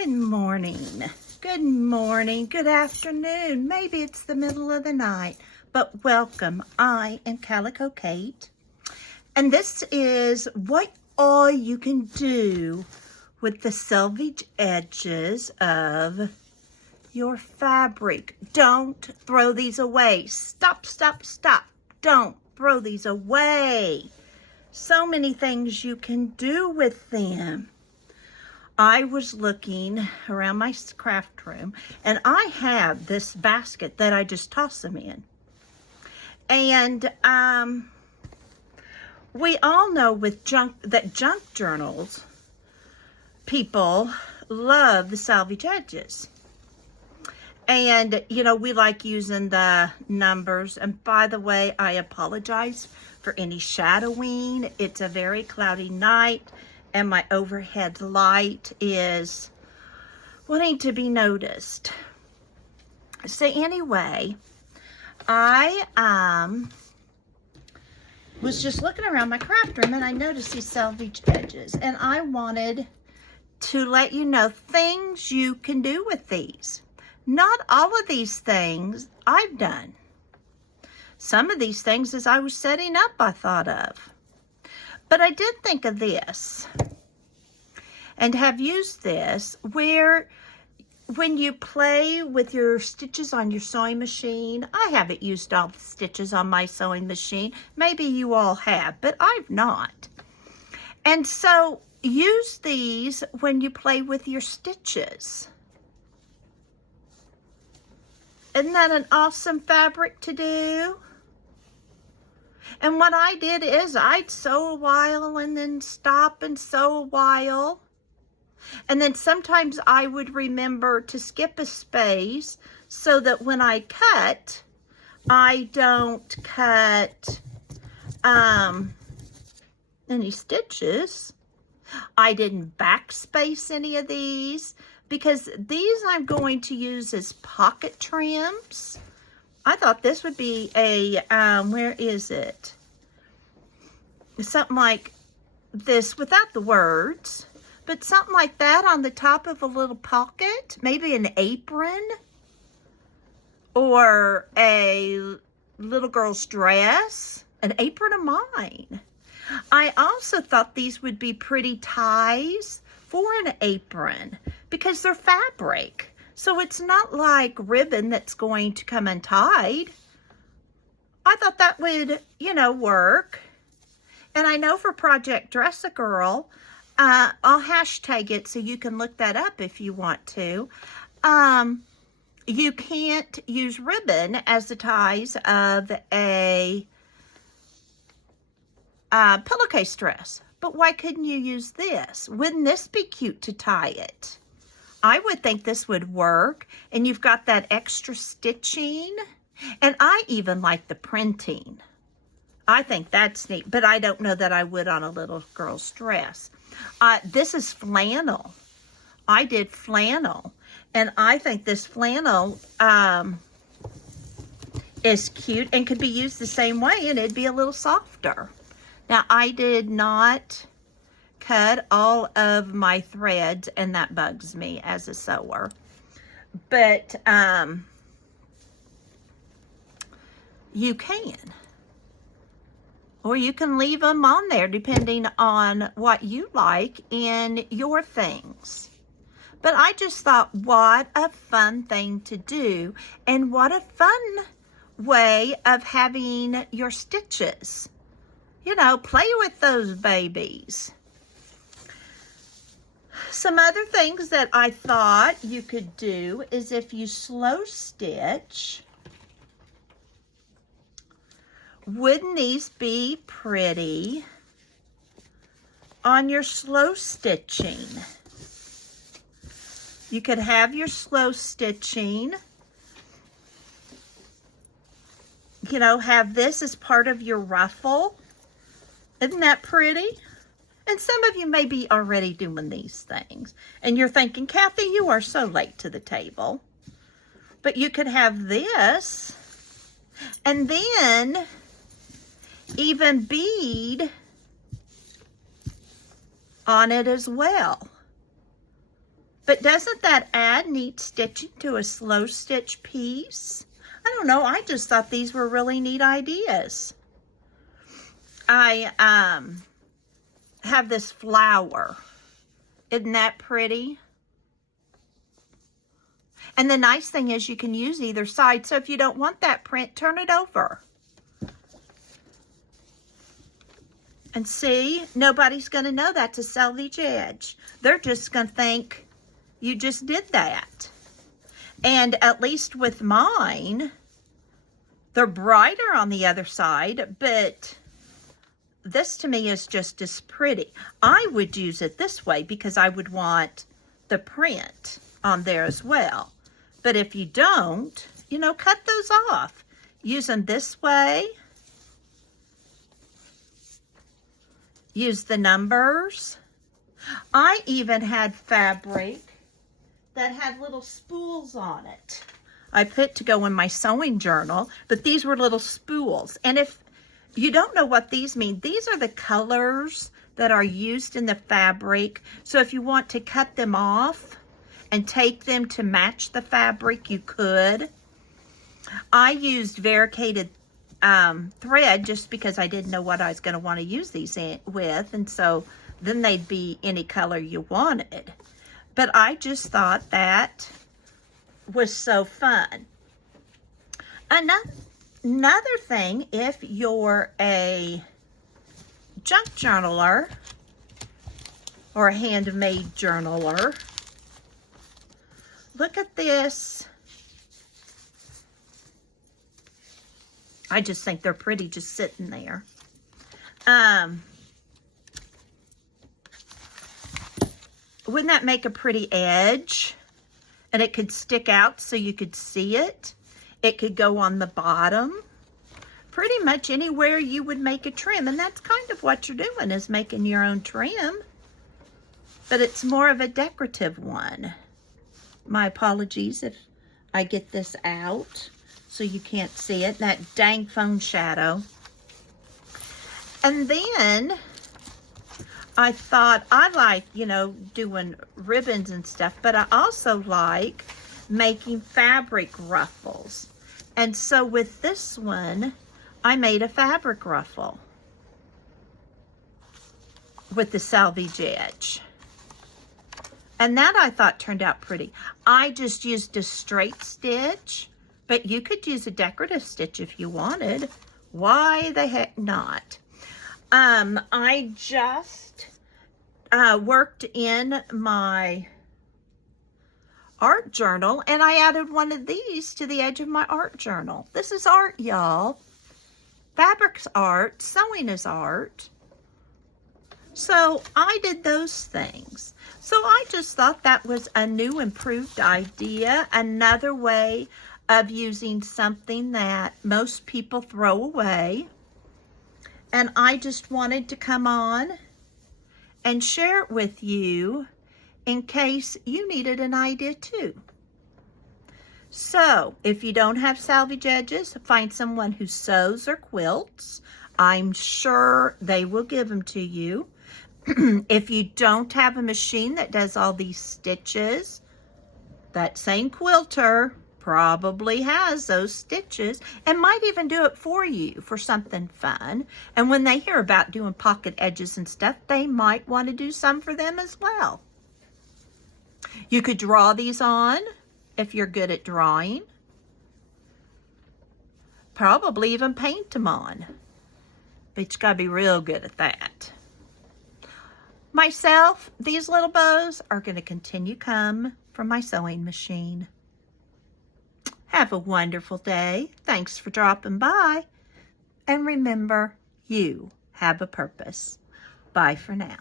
Good morning, good afternoon. Maybe it's the middle of the night, but welcome. I am Calico Kate, and this is what all you can do with the selvage edges of your fabric. Don't throw these away. Stop. Don't throw these away. So many things you can do with them. I was looking around my craft room, and I have this basket that I just toss them in. And we all know with junk journals, people love the selvage edges. And, you know, we like using the numbers. And by the way, I apologize for any shadowing. It's a very cloudy night, and my overhead light is wanting to be noticed. So anyway, I was just looking around my craft room, and I noticed these selvage edges, and I wanted to let you know things you can do with these. Not all of these things I've done. Some of these things, as I was setting up, I thought of. But I did think of this and have used this where when you play with your stitches on your sewing machine, I haven't used all the stitches on my sewing machine. Maybe you all have, but I've not. And so use these when you play with your stitches. Isn't that an awesome fabric to do? And what I did is I'd sew a while and then stop and sew a while. And then sometimes I would remember to skip a space so that when I cut, I don't cut any stitches. I didn't backspace any of these because these I'm going to use as pocket trims. I thought this would be a, where is it? Something like this without the words, but something like that on the top of a little pocket, maybe an apron or a little girl's dress, an apron of mine. I also thought these would be pretty ties for an apron because they're fabric. So it's not like ribbon that's going to come untied. I thought that would, you know, work. And I know for Project Dress a Girl, I'll hashtag it so you can look that up if you want to. You can't use ribbon as the ties of a pillowcase dress. But why couldn't you use this? Wouldn't this be cute to tie it? I would think this would work, and you've got that extra stitching, and I even like the printing. I think that's neat, but I don't know that I would on a little girl's dress. This is flannel. I did flannel, and I think this flannel is cute and could be used the same way, and it'd be a little softer. Now, I did not cut all of my threads, and that bugs me as a sewer. But you can. Or you can leave them on there depending on what you like in your things. But I just thought, what a fun thing to do, and what a fun way of having your stitches. You know, play with those babies. Some other things that I thought you could do is if you slow stitch, wouldn't these be pretty on your slow stitching? You could have your slow stitching, you know, have this as part of your ruffle. Isn't that pretty? And some of you may be already doing these things. And you're thinking, Kathy, you are so late to the table. But you could have this. And then even bead on it as well. But doesn't that add neat stitching to a slow stitch piece? I don't know. I just thought these were really neat ideas. I have this flower. Isn't that pretty? And the nice thing is you can use either side. So if you don't want that print, turn it over. And see, nobody's going to know that's a selvage edge. They're just going to think you just did that. And at least with mine, they're brighter on the other side, but this to me is just as pretty. I would use it this way because I would want the print on there as well. But if you don't, you know, cut those off. Use them this way. Use the numbers. I even had fabric that had little spools on it. I put to go in my sewing journal, but these were little spools. And if you don't know what these mean, these are the colors that are used in the fabric. So if you want to cut them off and take them to match the fabric, you could. I used variegated thread just because I didn't know what I was going to want to use these with, and so then they'd be any color you wanted. But I just thought that was so fun. Another thing, if you're a junk journaler or a handmade journaler, look at this. I just think they're pretty just sitting there. Wouldn't that make a pretty edge? And it could stick out so you could see it. It could go on the bottom. Pretty much anywhere you would make a trim. And that's kind of what you're doing, is making your own trim. But it's more of a decorative one. My apologies if I get this out so you can't see it. That dang phone shadow. And then I thought I like, you know, doing ribbons and stuff, but I also like making fabric ruffles. And so with this one, I made a fabric ruffle with the selvage edge. And that I thought turned out pretty. I just used a straight stitch, but you could use a decorative stitch if you wanted. Why the heck not? I just worked in my art journal, and I added one of these to the edge of my art journal. This is art, y'all. Fabric's art, sewing is art. So I did those things. So I just thought that was a new, improved idea, another way of using something that most people throw away. And I just wanted to come on and share it with you in case you needed an idea too. So if you don't have selvage edges, find someone who sews or quilts. I'm sure they will give them to you. If you don't have a machine that does all these stitches, that same quilter probably has those stitches and might even do it for you for something fun. And when they hear about doing pocket edges and stuff, they might want to do some for them as well. You could draw these on if you're good at drawing. Probably even paint them on. But you gotta be real good at that. Myself, these little bows are going to continue come from my sewing machine. Have a wonderful day. Thanks for dropping by. And remember, you have a purpose. Bye for now.